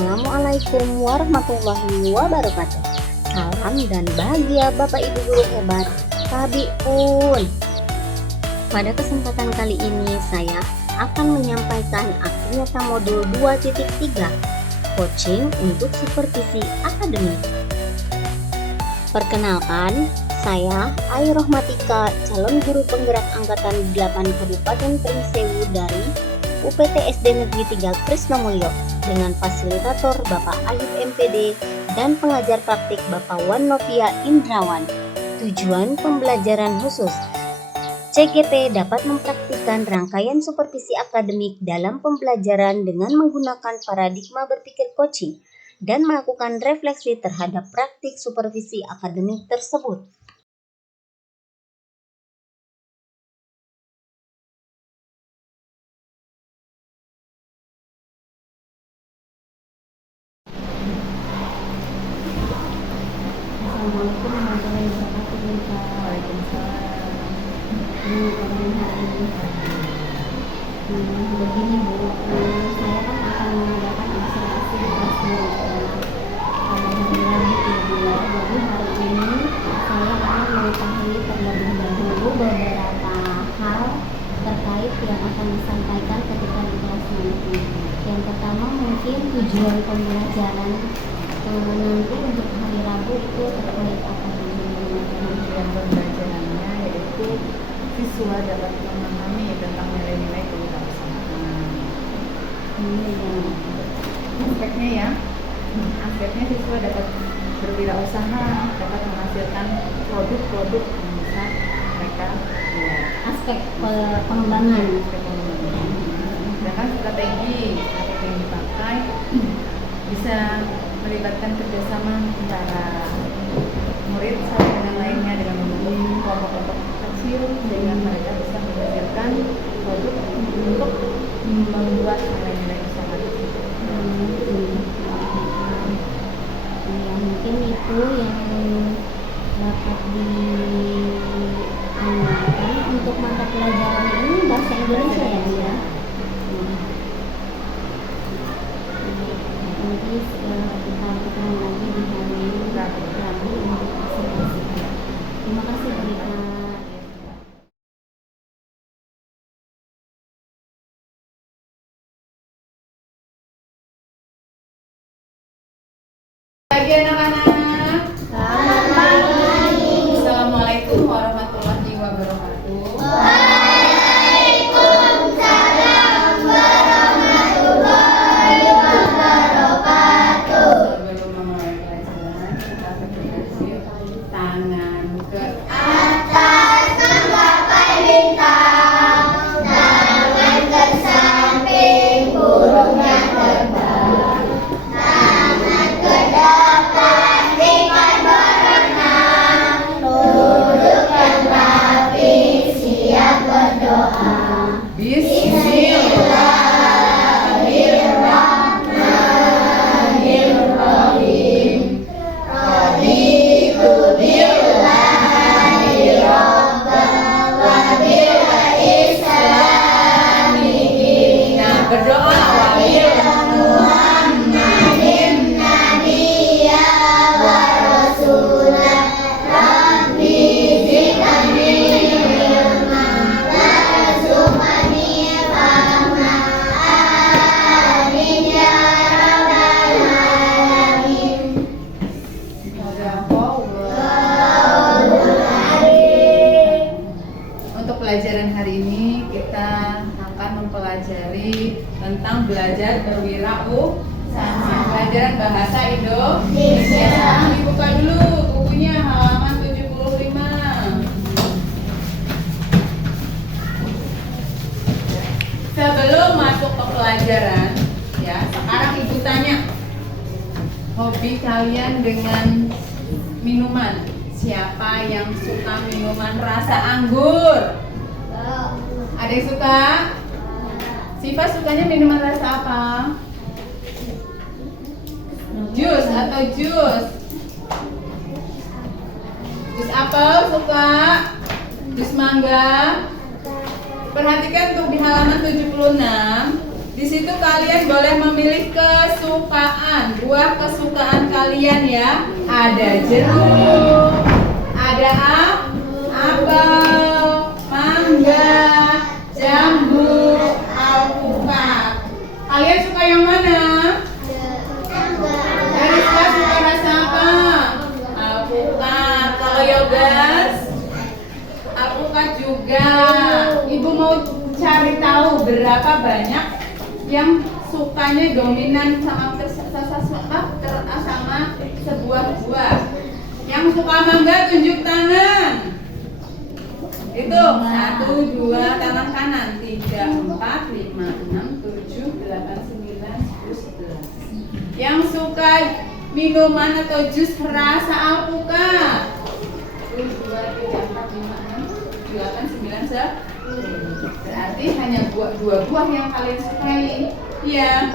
Assalamualaikum warahmatullahi wabarakatuh. Salam dan bahagia Bapak Ibu guru hebat Tabiun. Pada kesempatan kali ini saya akan menyampaikan aksi nyata modul 2.3 coaching untuk supervisi akademik. Perkenalkan, saya Ayu Rohmatika, calon guru penggerak angkatan 8 Kabupaten Pringsewu dari UPT SD Negeri 3 Krisnamulyo dengan fasilitator Bapak Ayub MPD dan pengajar praktik Bapak Wan Novia Indrawan. Tujuan pembelajaran khusus CGP dapat mempraktikkan rangkaian supervisi akademik dalam pembelajaran dengan menggunakan paradigma berpikir coaching dan melakukan refleksi terhadap praktik supervisi akademik tersebut. Assalamualaikum warahmatullahi wabarakatuh. Waalaikumsalam. Begini Bu, saya kan akan mengadakan observasi di kelas 2 pada hari Rabu kedua. Jadi hari ini saya akan mengetahui terlebih dahulu beberapa hal terkait yang akan disampaikan ketika di kelas nanti. Yang pertama mungkin tujuan pembelajaran nanti untuk hari Rabu itu terkait apa? Tujuan pembelajarannya yaitu siswa dapat memahami tentang nilai-nilai kewirausahaan. Aspeknya ya, aspeknya siswa dapat berwirausaha, dapat menghasilkan produk-produk yang bisa mereka buat. Aspek pengembangan. Sedangkan strategi yang dipakai bisa melibatkan kerjasama antara murid satu dengan lainnya dengan membentuk kelompok-kelompok kecil sehingga mereka bisa menghasilkan produk untuk membuat nilai-nilai usaha tersebut. Ya, mungkin itu yang dapat diandalkan untuk mata pelajaran ini bahasa Indonesia ya Bu ya. Nanti kita ketemu lagi di hari Rabu untuk observasi. Terima kasih Bu Rita. Pagi anak-anak. Selamat pagi. Assalamualaikum warahmatullahi wabarakatuh. Waalaikumsalam warahmatullahi wabarakatuh. Sebelum memulai pelajaran, kita berdiri tangan ke Atas menggapai bintang, tangan ke samping, burungnya terbang. Tangan ke depan, ikan berenang. Duduk yang rapi, siap berdoa. Bismillahirrahmanirrahim. Raditu billahi rabban wa bil islami dinan. berdoa Muhammadin nabiyya wa rasulah. Rabbi zidni ilma warzuqni fahma. Amin ya rabbal alamin. Untuk pelajaran hari ini kita akan mempelajari tentang belajar berwirausaha. Pelajaran bahasa Indonesia. Dibuka dulu bukunya halaman 75. Sebelum masuk ke pelajaran, ya, sekarang Ibu tanya, hobi kalian dengan minuman. Siapa yang suka minuman rasa anggur? Ada yang suka? Siva sukanya minuman rasa apa? Jus atau jus? Jus apel suka? Jus mangga? Perhatikan untuk di halaman 76. Di situ kalian boleh memilih kesukaan, buah kesukaan kalian ya. Ada jeruk, ada apel, mangga, jambu, alpukat. Kalian suka yang mana? Kariska suka rasa apa? Alpukat. Kalau Yogas? Alpukat juga. Ibu mau cari tahu berapa banyak yang sukanya dominan sama sama sebuah buah. Yang suka mangga tunjuk tangan. Itu 1, 2, tangan kanan, 3, 4, 5, 6, 7, 8, 9, 10, 11. Yang suka minuman atau jus rasa alpukat. 1, 2, 3, 4, 5, 6, 7, 8, 9, 10. Berarti hanya dua buah yang kalian sukai. Iya.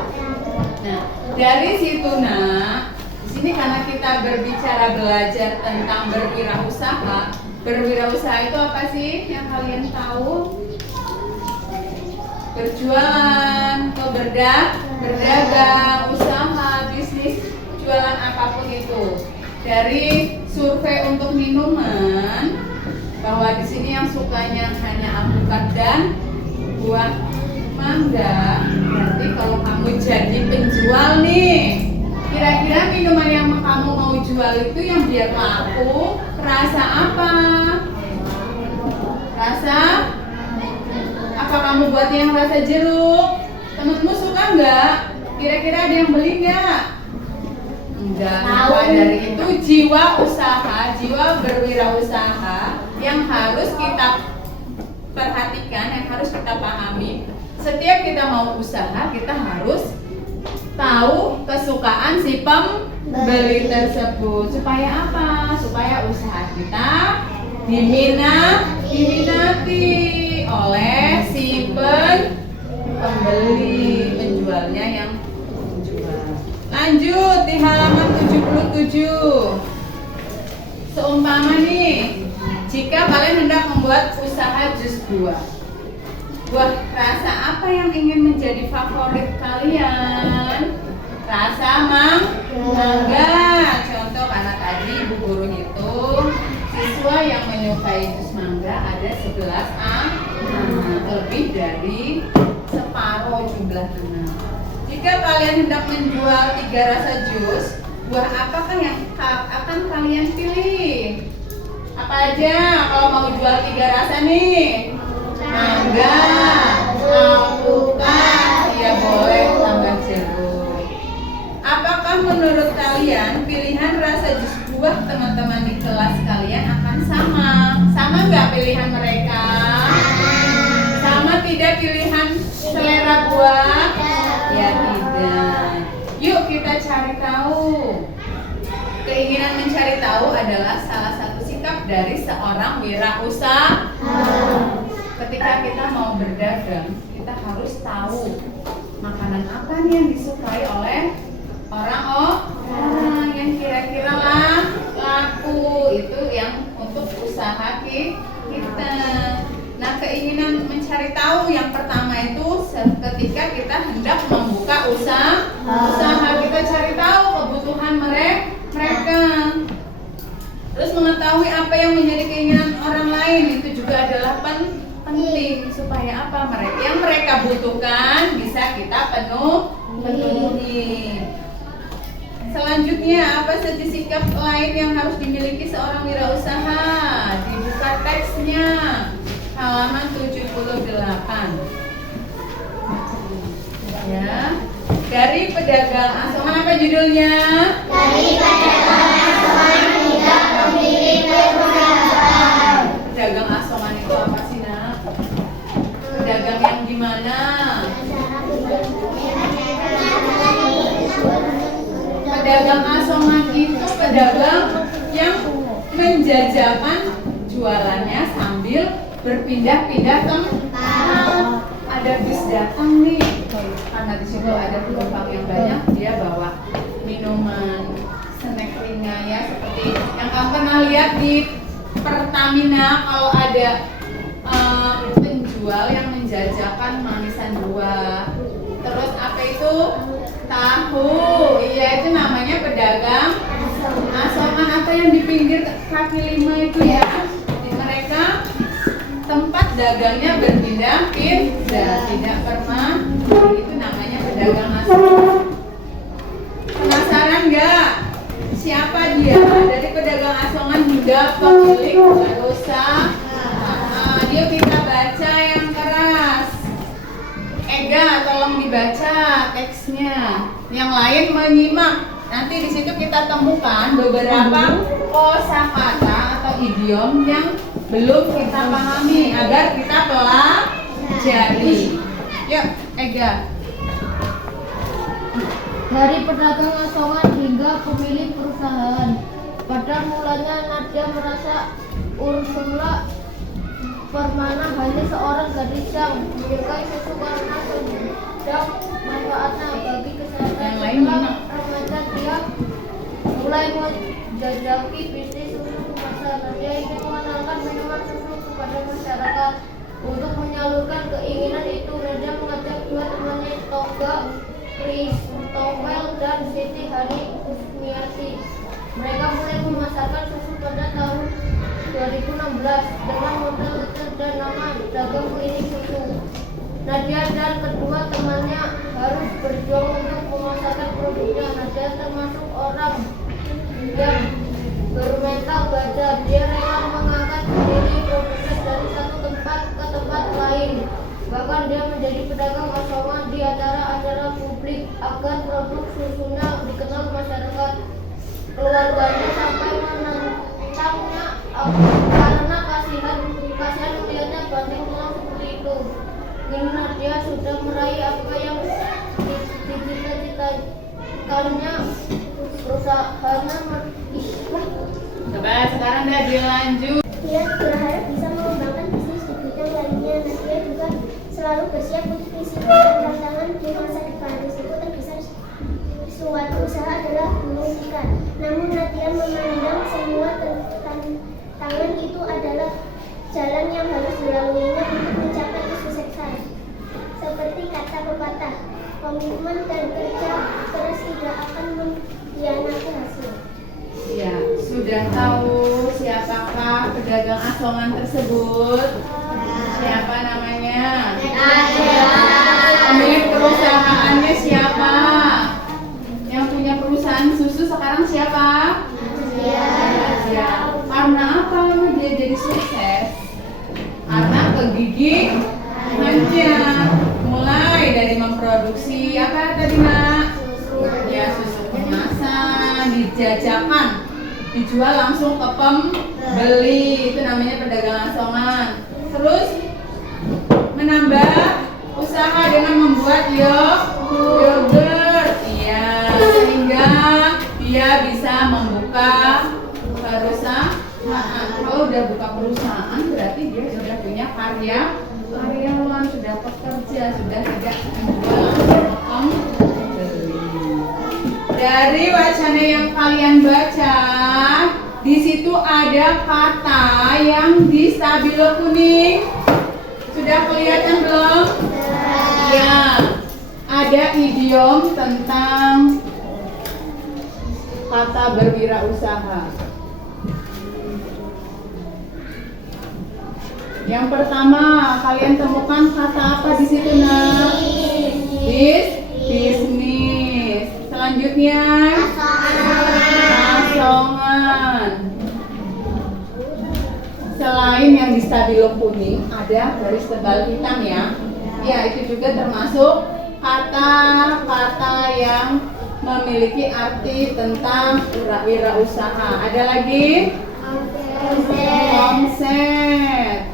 Nah, dari situ di sini karena kita berbicara belajar tentang berwirausaha. Berwirausaha itu apa sih yang kalian tahu? Berjualan atau berdagang, usaha, bisnis, jualan apapun itu. Dari survei untuk minuman, bahwa di sini yang sukanya hanya alpukat dan buah mangga. Berarti kalau kamu jadi penjual nih, kira-kira minuman yang kamu mau jual itu yang biar laku rasa apa? Rasa apa? Kamu buat yang rasa jeruk? Temenmu suka nggak? Kira-kira ada yang beli nggak? Enggak. Maka dari itu jiwa usaha, jiwa berwirausaha yang harus kita perhatikan, yang harus kita pahami. Setiap kita mau usaha, kita harus tahu kesukaan si pembeli tersebut. Supaya apa? Supaya usaha kita diminati oleh si pembeli, penjualnya yang menjual. Lanjut di halaman 77. Seumpama nih, jika kalian hendak membuat usaha jus buah, rasa apa yang ingin menjadi favorit kalian? Rasa mangga. Contoh karena tadi Ibu Guru hitung siswa yang menyukai jus mangga ada 11 lebih dari separuh jumlah anak. Jika kalian hendak menjual 3 rasa jus, buah apakah yang akan kalian pilih? Apa aja kalau mau jual 3 rasa nih? Mangga, alpukat, ya boleh tambah jeruk. Apakah menurut kalian pilihan rasa jus buah teman-teman di kelas kalian akan sama? Sama nggak pilihan mereka? Sama tidak pilihan selera buah? Ya tidak. Yuk kita cari tahu. Keinginan mencari tahu adalah salah satu sikap dari seorang wirausaha. Ketika kita mau berdagang, kita harus tahu makanan apa nih yang disukai oleh orang yang kira-kira laku, itu yang untuk usaha kita. Nah, keinginan mencari tahu yang pertama itu ketika kita hendak membuka usaha, kita cari tahu kebutuhan mereka. Terus mengetahui apa yang menjadi keinginan orang lain itu juga adalah penting supaya apa yang mereka butuhkan bisa kita penuhi. Selanjutnya, apa saja sikap lain yang harus dimiliki seorang wirausaha? Dibuka teksnya, halaman 78. Ya, dari pedagang asongan, apa judulnya? Dari pedagang asongan tidak memiliki perusahaan. Pedagang asongan itu apa sih, Nak? Pedagang yang gimana? Pedagang asongan itu pedagang yang menjajakan jualannya sambil berpindah-pindah tempat. Ada bis datang nih, karena di situ ada penumpang yang banyak, dia bawa minuman, snack ringan ya, seperti yang kamu pernah lihat di Pertamina kalau ada penjual yang menjajakan manisan buah. Terus itu tahu. Iya, itu namanya pedagang asongan atau yang di pinggir kaki lima itu ya. Mereka tempat dagangnya berpindah-pindah, tidak pernah. Itu namanya pedagang asongan. Penasaran nggak? Siapa dia? Dari pedagang asongan hingga pemilik usaha. Yuk kita baca yang keras. Ega, tolong dibaca teksnya. Yang lain menyimak. Nanti di situ kita temukan beberapa kosakata atau idiom yang belum kita pahami agar kita pelajari. Yuk, Ega. Dari pedagang asongan hingga pemilik perusahaan. Pada mulanya Nadia merasa Ursula Permana hanya seorang gadis yang menyukai susu karena sedang manfaatnya bagi kesehatan. Yang lain mana? Remaja dia mulai menjajaki bisnis susu kemasan. Nadia ingin mengenalkan minuman susu kepada masyarakat. Untuk menyalurkan keinginan itu, Nadia mengajak dua temannya Toga Christopher dan Siti Hani Kusmiati. Mereka mulai memasarkan susu pada tahun 2016 dengan model kecil dan nama dagang klinik susu. Nadia dan kedua temannya harus berjuang untuk memasarkan produknya. Nadia termasuk orang yang bermental baja. Dia rela mengangkat sendiri produknya dari satu tempat ke tempat lain. Bahkan dia menjadi pedagang asongan di acara publik agar produk susunya dikenal masyarakat. Keluarganya sampai menentangnya karena kasihan melihatnya banting tulang seperti itu. Kini Nadia sudah meraih apa yang dicita-citanya. Perusahaannya Coba sekarang udah dilanjut. Dia berharap bisa mengembangkan bisnis di bidang lainnya. Nadia juga selalu bersiap untuk risiko dan tantangan di masa depan. Risiko terbesar suatu usaha adalah gulung tikar. Namun Nadia memandang semua tantangan itu adalah jalan yang harus dilaluinya untuk mencapai kesuksesan. Seperti kata pepatah, komitmen dan kerja keras tidak akan mengkhianati hasil. Ya, sudah tahu siapakah pedagang asongan tersebut? Siapa namanya? Pemilik perusahaannya siapa? Yang punya perusahaan susu sekarang siapa? Ya. Karena apa dia jadi sukses? Karena kegigihannya. Mulai dari memproduksi apa tadi nak? Ya, susu kemasan, dijajakan, dijual langsung ke pembeli. Itu namanya pedagang asongan. Terus menambah usaha dengan membuat yogurt. Iya, sehingga dia bisa membuka perusahaan. Kalau udah buka perusahaan berarti dia sudah punya karyawan, sudah pekerja, sudah tidak menjual langsung ke pembeli. Dari wacana yang kalian baca, di situ ada kata yang di stabilo kuning. Sudah kelihatan belum? Ya. Ada idiom tentang kata berwirausaha. Yang pertama, kalian temukan kata apa di situ, nak? Bisnis. Selanjutnya, asongan. Selain yang di stabilo kuning, ada garis tebal hitam ya. Ya, itu juga termasuk kata-kata yang memiliki arti tentang wirausaha. Ada lagi? Omset.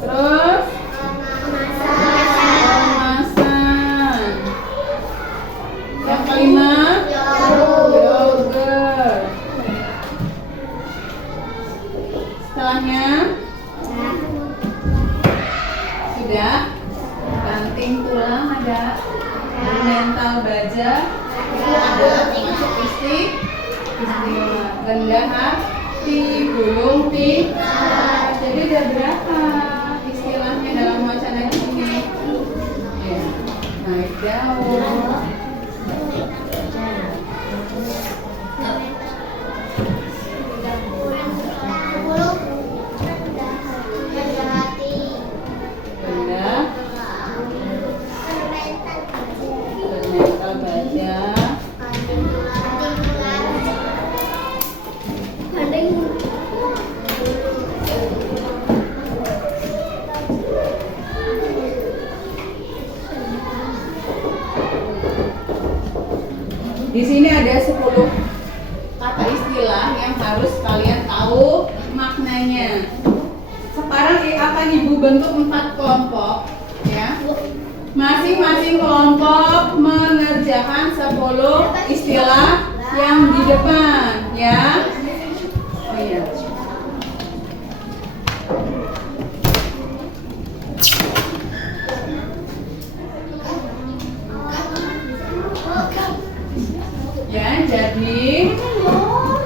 Terus? Kemasan. Yang kelima? Yogurt. Setelahnya? Sudah? Banting tulang ada. Mental baja ada. Termasuk istimewa. Rendah hati, gulung tikar. Jadi ada berapa istilahnya dalam wacana ini? Ya. naik daun. Benda bermental baja. Di sini ada 10 kata istilah yang harus kalian tahu maknanya. Sekarang akan Ibu bentuk 4 kelompok ya. Masing-masing kelompok mengerjakan 10 istilah yang di depan ya. Oh iya. Ya, jadi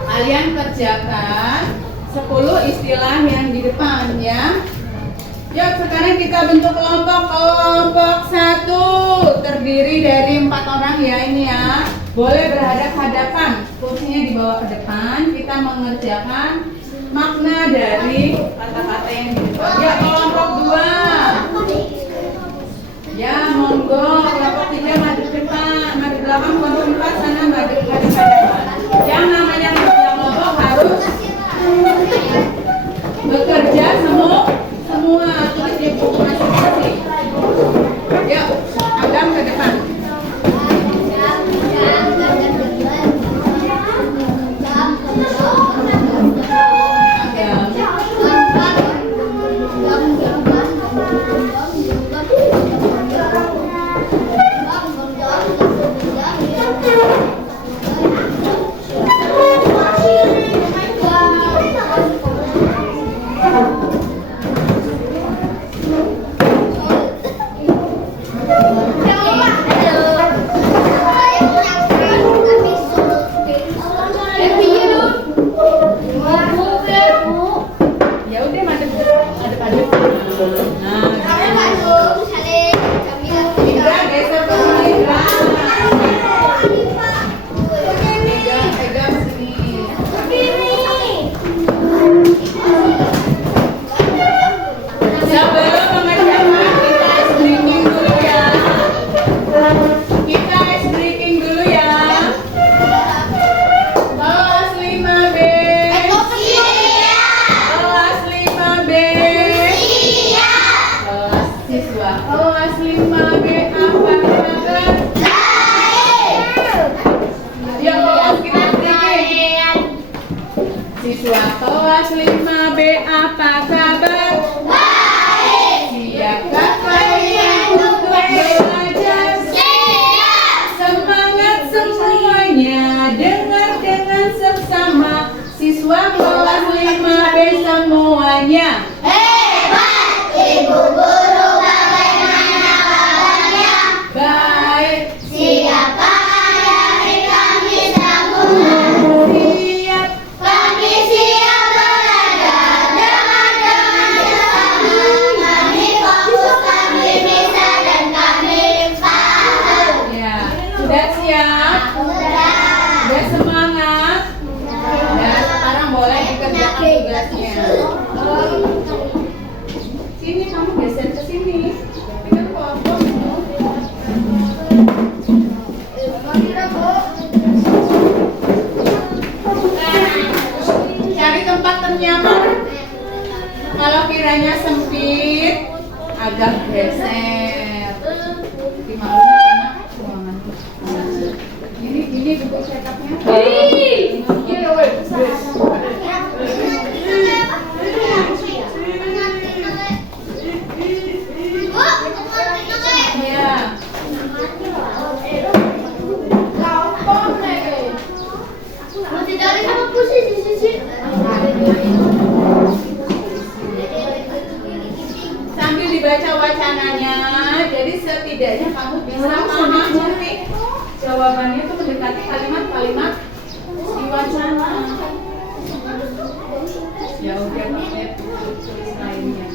kalian kerjakan 10 istilah yang di depan ya. Yuk sekarang kita bentuk kelompok. Kelompok 1 terdiri dari 4 orang ya ini ya. Boleh berhadap-hadapan, kursinya dibawa ke depan. Kita mengerjakan makna dari kata-kata yang di depan. Ya kelompok 2. Ya monggo, kelompok 3 maju depan, maju belakang, kelompok 4 sana maju hadapan. Yang namanya kelompok harus bekerja semua tulis di buku masing-masing. Yuk, Adam ke depan. Ya udah madep adep. Indra geser ke sini, Indra. Pegang sini. Sebelum mengerjakan kita ice breaking dulu ya. Kita ice breaking dulu ya. Kelas 5B. Kelas 5B. Kelas siswa kelas 5B apa kabar? Ya kelas kita breaking. Siswa kelas 5B apa kabar? Siapkah kalian untuk belajar? Semangat semuanya, dengar dengan seksama. Siswa kelas 5B semuanya. Baik. Siap. Ya, sudah siap? Sudah semangat? Dan sekarang boleh dikerjakan tugasnya. Sini kamu geser ke sini. Pegang kelompokmu. Cari tempat ternyaman. Kalau kiranya sempit, agak geser. Dimaklumi karena ruangan. Ini buku cetaknya. Ya. Sambil dibaca wacananya, jadi setidaknya kamu bisa mengerti jawabannya itu mendekati kalimat-kalimat di wacana. Ya udah pakai tulis lainnya.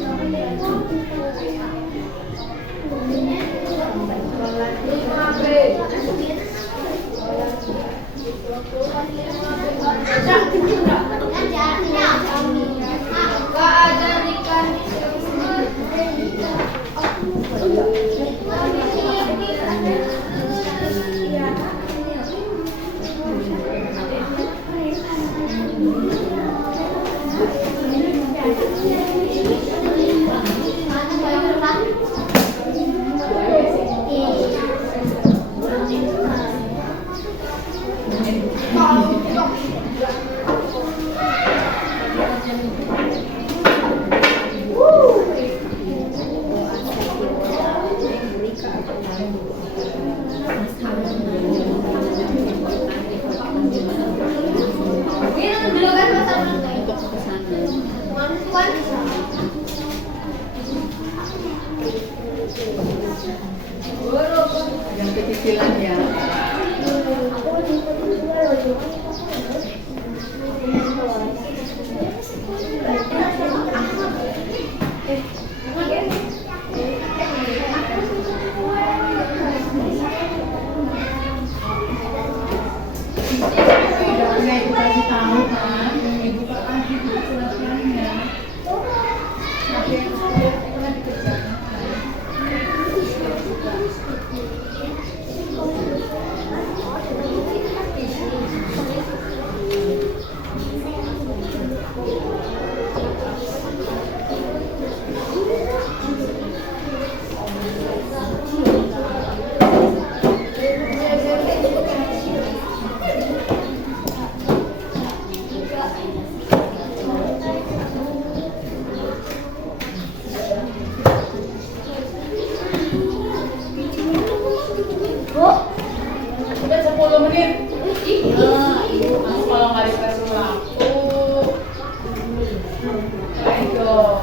Yang kecicilan ya. Ibu kasih tahu kan, ibu kasih surat-suratnya. Tapi pernah dikerjakan. Udah 10 menit. Nah, ibu kamu kalau nggak dikasih lampu. My God.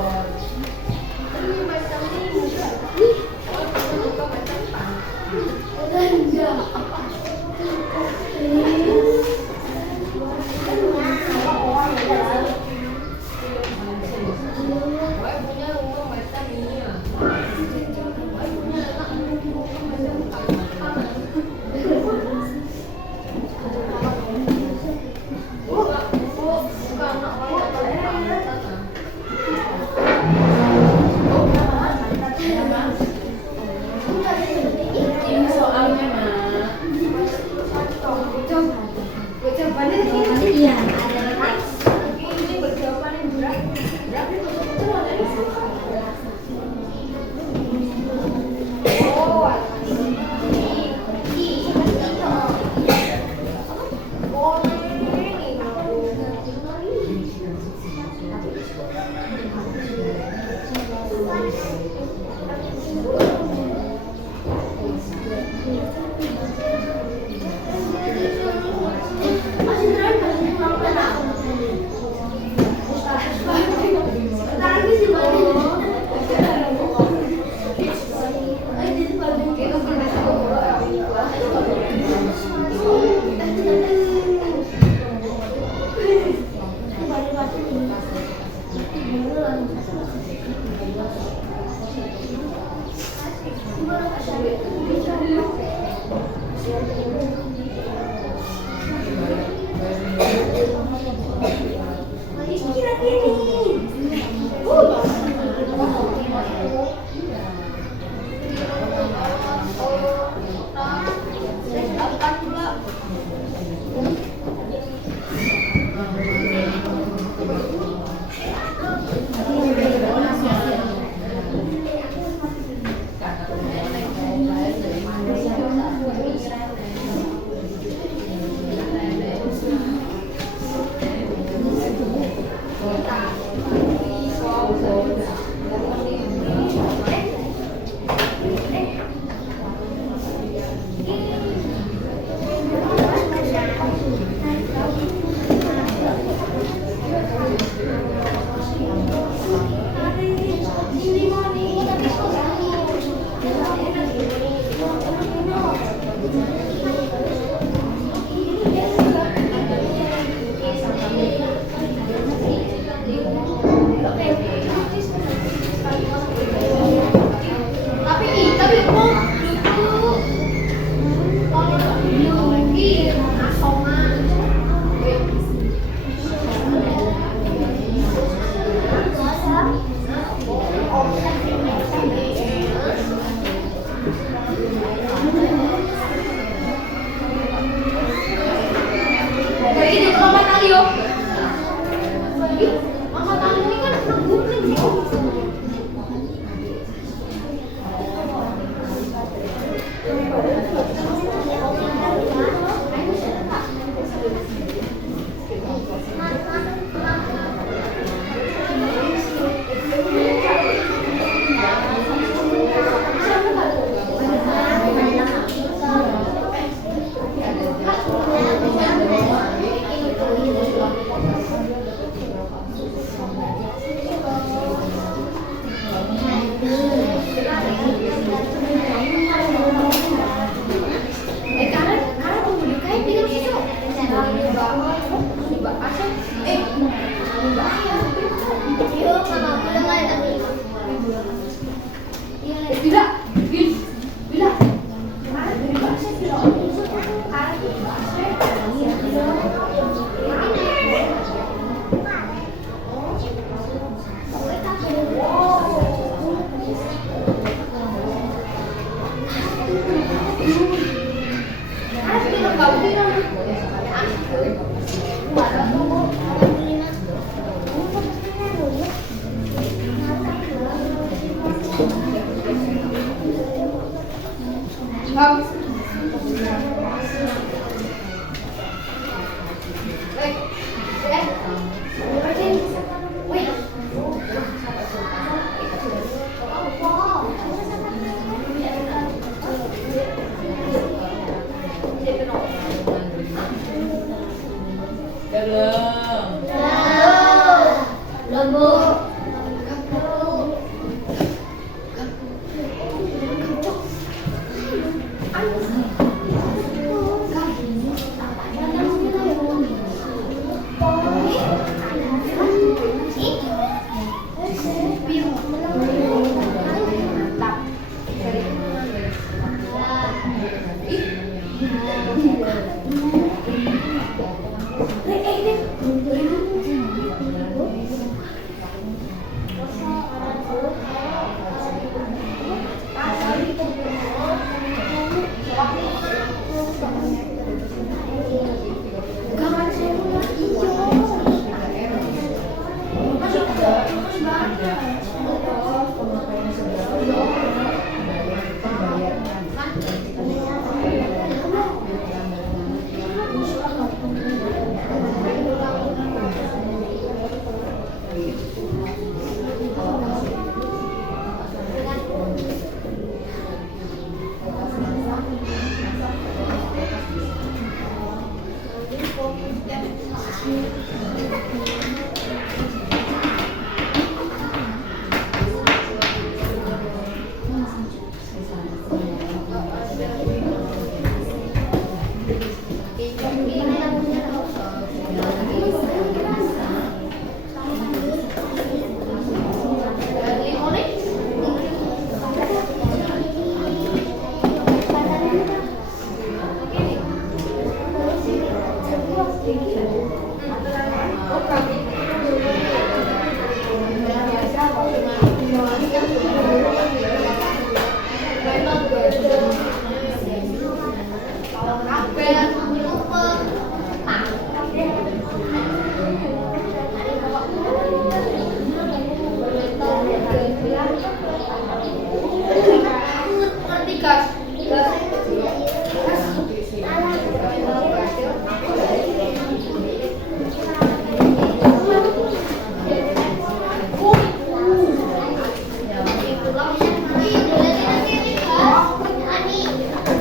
Ini soalnya nak. Iya.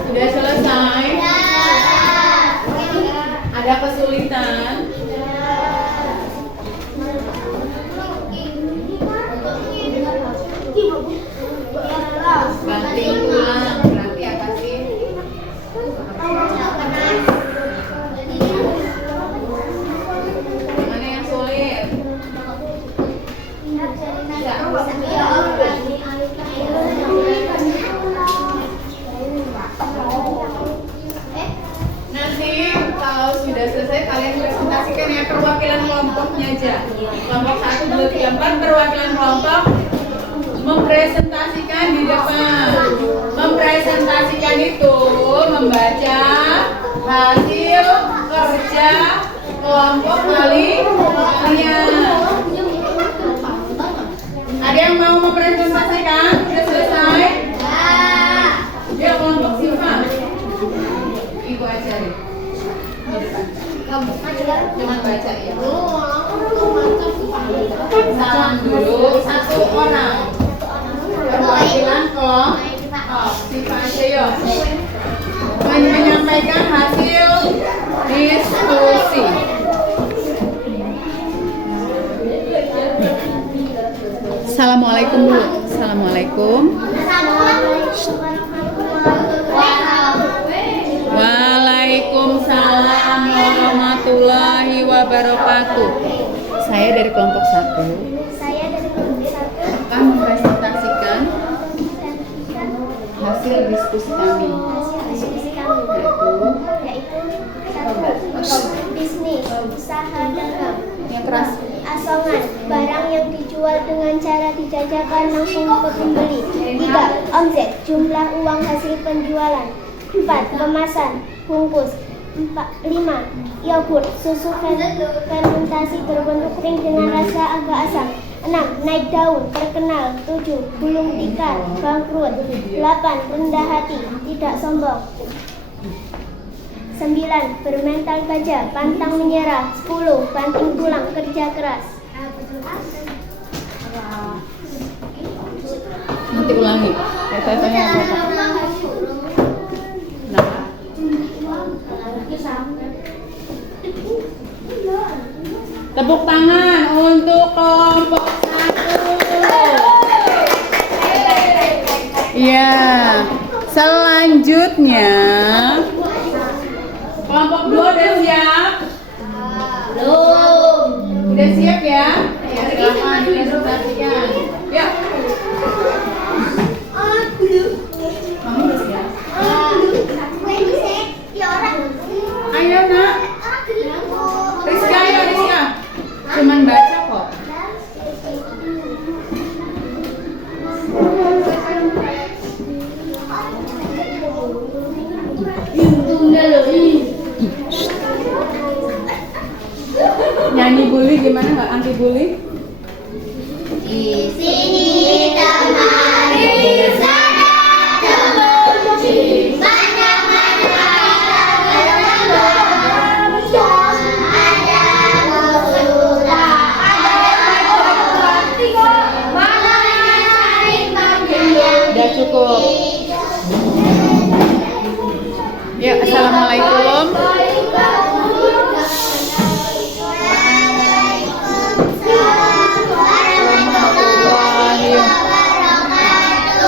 Sudah selesai? Ada kesulitan? Banting ulang, berarti apa sih? Mana yang sulit? Nanti kalau sudah selesai kalian presentasikan ya perwakilan kelompoknya aja. Kelompok 1, 2, 3, 4 perwakilan kelompok mempresentasikan di depan. Mempresentasikan itu membaca hasil kerja kelompok kalian. Ada yang mau mempresentasikan? Sudah selesai? Ya, kelompok Siva. Ibu ajarin di depan. Jangan baca ya. Salam dulu satu orang. Perwakilan kelompok Siva Ayo menyampaikan hasil diskusi. Assalamualaikum dulu. Assalamualaikum. Waalaikumsalam warahmatullahi wabarakatuh. Saya dari kelompok 1 Saya dari kelompok 1 akan mempresentasikan hasil diskusi kami, yaitu 1. Bisnis usaha dagang. yang keras. Asongan, barang yang dijual dengan cara dijajakan langsung ke pembeli. 3. Omset, jumlah uang hasil penjualan. 4. Kemasan, bungkus. 5. Yogurt, susu fermentasi berbentuk kering dengan rasa agak asam. 6. Naik daun, terkenal. 7. Gulung tikar, bangkrut. 8. Rendah hati, tidak sombong. 9. Bermental baja, pantang menyerah. 10. Banting tulang, kerja keras. Nanti ulangi. Tanya apa? Nah. Tepuk tangan untuk kelompok 1. Iya. Selanjutnya kelompok 2 udah siap? Belum. Udah siap ya? Ya, silakan dipresentasikan. Ya. Kamu udah siap? Ayo nak. Rizka, ayo Rizka. Cuman baca kok. Nyanyi bully gimana, nggak anti bully? Di sini temani sana temuji mana-mana Udah cukup. Ya, assalamualaikum.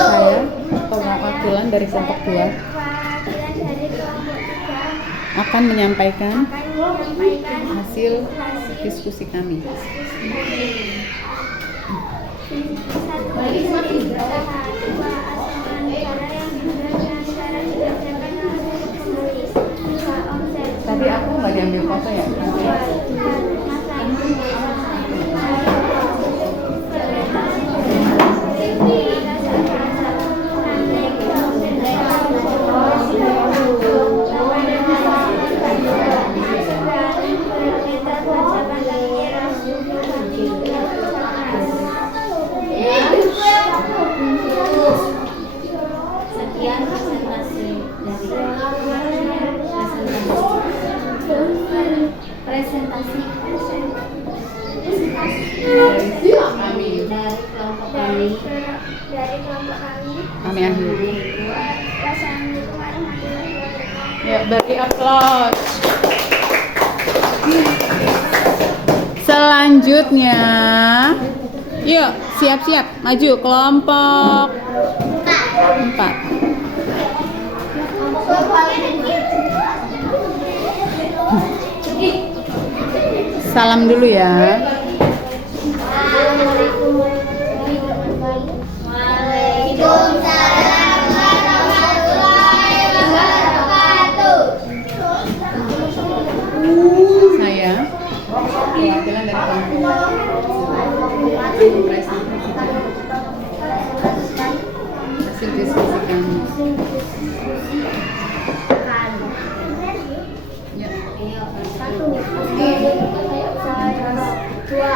Saya perwakilan dari kelompok 2 akan menyampaikan hasil diskusi kami. Tadi aku nggak diambil foto ya? Sekian presentasi dari kelompok kami. Kami akhiri. Wassalamualaikum warahmatullahi wabarakatuh. Ya, beri aplaus. Selanjutnya, yuk siap-siap maju kelompok 4. Salam dulu ya. Waalaikumsalam warahmatullahi wabarakatuh. Saya perwakilan dari kelompok hasil diskusi kami. Ya.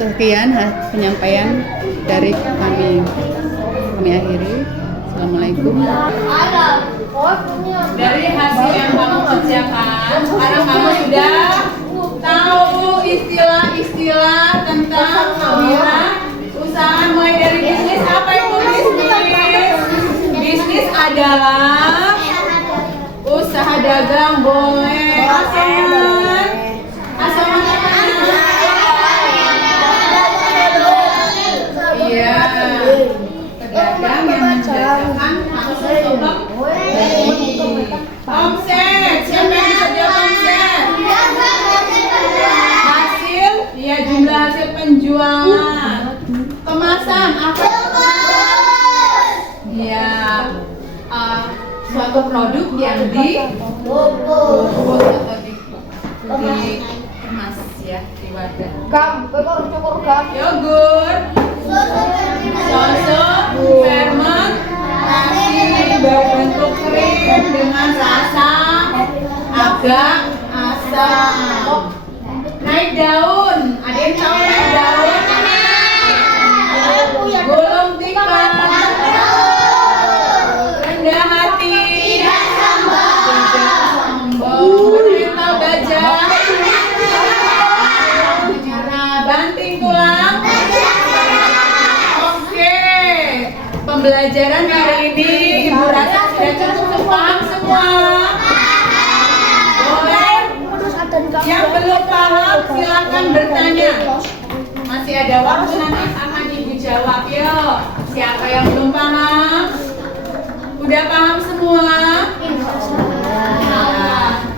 Sekian penyampaian dari kami. Kami akhiri. Assalamualaikum. Dari hasil yang kamu kerjakan, sekarang kamu sudah tahu istilah-istilah tentang usaha mulai dari bisnis. Apa itu bisnis? Bisnis adalah usaha dagang, boleh. Asalkan iya, pedagang yang menjajakan langsung omset. Siapa yang bisa jawab omset? Hasil ya suatu produk yang dibungkus atau dikemas ya di wadah. Yogurt, susu, fermentasi berbentuk krim dengan rasa agak asam. Naik daun, ada yang tahu naik daun? Gulung tikar, rendah hati, tidak sombong, mental baja, menyerah, banting tulang. Oke, pembelajaran hari ini Ibu rasa sudah cukup paham semua. Boleh? Yang belum paham silakan bertanya. Masih ada waktu nanti akan Ibu jawab. Yuk, siapa yang belum paham? Udah paham semua? Nah,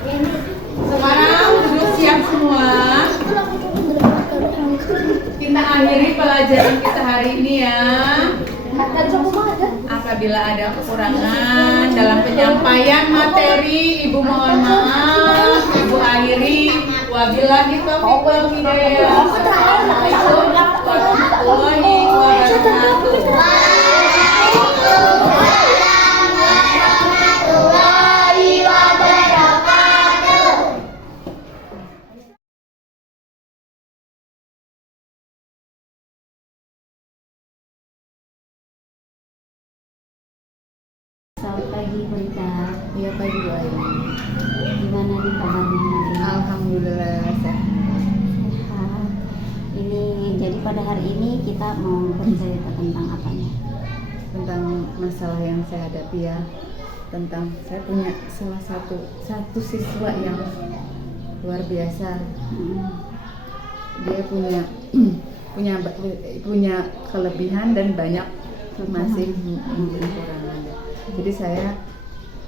sekarang duduk siap semua. Kita akhiri pelajaran kita hari ini ya. Apabila ada kekurangan dalam penyampaian materi, Ibu mohon maaf. Ibu akhiri. Wabillahi taufiq wal hidayah. Assalamualaikum warahmatullahi wabarakatuh. Selamat pagi Bunda. Iya pagi Bu Ayu. Gimana nih kabarnya hari ini? Alhamdulillah sehat. Sehat. Ini jadi pada hari ini kita mau bercerita tentang apa nih? Tentang masalah yang saya hadapi ya. Tentang saya punya salah satu siswa yang luar biasa. Dia punya kelebihan dan banyak masih kekurangan. Jadi saya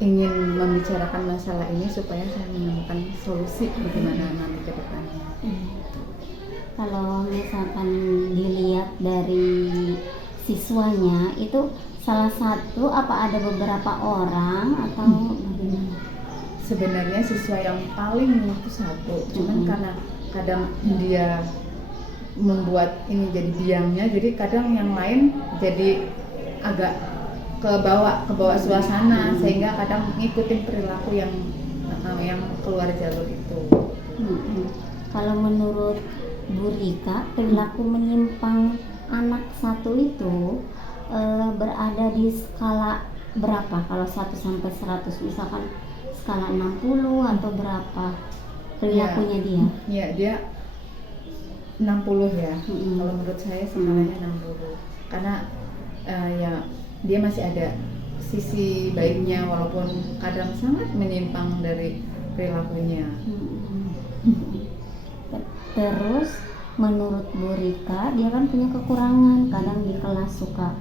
ingin membicarakan masalah ini supaya saya menemukan solusi bagaimana nanti ke depannya. Kalau misalkan dilihat dari siswanya itu salah satu apa ada beberapa orang atau bagaimana? Sebenarnya siswa yang paling itu satu, cuman karena kadang dia membuat ini jadi biangnya, jadi kadang yang lain jadi agak ke bawah suasana sehingga kadang ngikutin perilaku yang keluar jalur itu. Kalau menurut Bu Rika, perilaku menyimpang anak satu itu berada di skala berapa? Kalau 1 sampai 100 misalkan skala 60 atau berapa perilakunya dia? Iya, dia 60 ya. Kalau menurut saya skalanya 60. Karena ya dia masih ada sisi baiknya walaupun kadang sangat menyimpang dari perilakunya. Terus menurut Bu Rika, dia kan punya kekurangan, kadang di kelas suka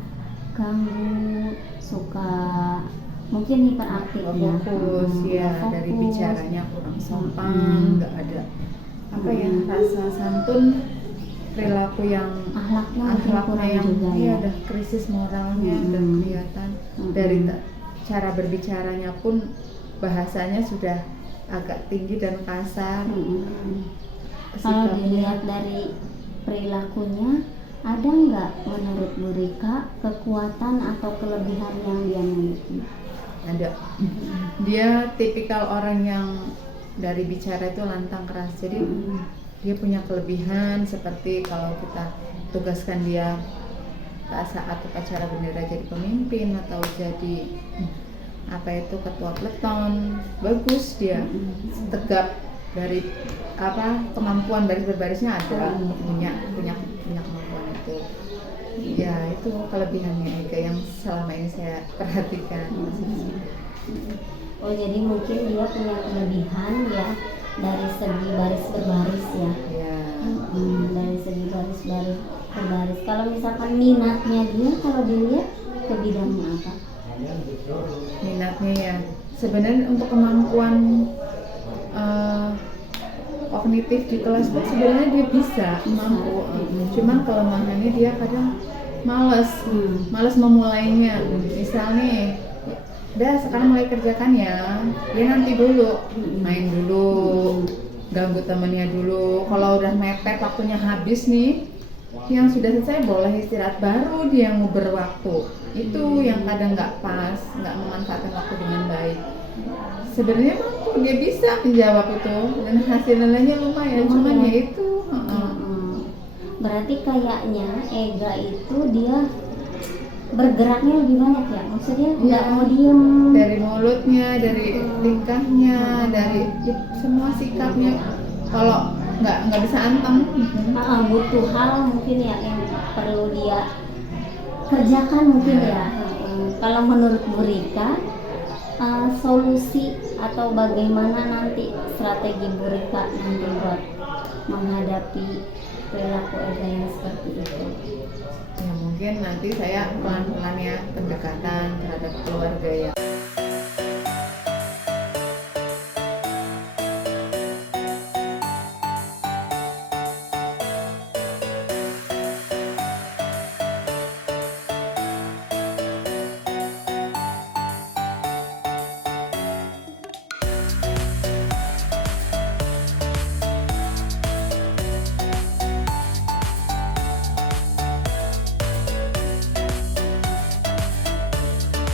ganggu, suka mungkin hiperaktif ya. Fokus ya, dari bicaranya kurang sopan, nggak ada rasa santun, perilaku yang akhlaknya yang juga ya. Ada krisis moralnya dan kelihatan dari cara berbicaranya pun bahasanya sudah agak tinggi dan kasar. Kalau dilihat dari perilakunya, ada nggak menurut Bu Rika kekuatan atau kelebihan yang dia miliki? Ada. Dia tipikal orang yang dari bicara itu lantang keras. Jadi dia punya kelebihan seperti kalau kita tugaskan dia saat upacara bendera jadi pemimpin atau jadi ketua peleton, bagus dia, tegap dari kemampuan baris berbarisnya ada, punya kemampuan itu. Ya itu kelebihannya Ega yang selama ini saya perhatikan. Oh jadi mungkin dia punya kelebihan ya dari segi baris berbaris ya. Dari segi baris berbaris. Kalau misalkan minatnya dia, kalau dilihat ke bidangnya apa? Minatnya ya sebenarnya untuk kemampuan kognitif di kelas pun sebenarnya dia bisa mampu. Cuman kelemahannya dia kadang males males memulainya. Misal nih, udah sekarang mulai kerjakan ya, dia nanti dulu main dulu, ganggu temennya dulu. Kalau udah mepet waktunya habis nih, yang sudah selesai boleh istirahat, baru dia nguber waktu. Itu yang kadang nggak pas, nggak memanfaatkan waktu dengan baik. Sebenarnya mampu, dia bisa menjawab itu dan hasilnya lumayan, cuman ya itu Berarti kayaknya Ega itu dia bergeraknya lebih banyak ya, maksudnya nggak mau diem. dari mulutnya, dari tingkahnya, dari semua sikapnya. Kalau nggak bisa anteng. Butuh hal mungkin ya yang perlu dia kerjakan mungkin ya. Kalau menurut Bu Rika, solusi atau bagaimana nanti strategi Bu Rika nanti buat menghadapi perilaku Ega yang seperti itu? Ya mungkin nanti saya pelan-pelan ya pendekatan terhadap keluarga yang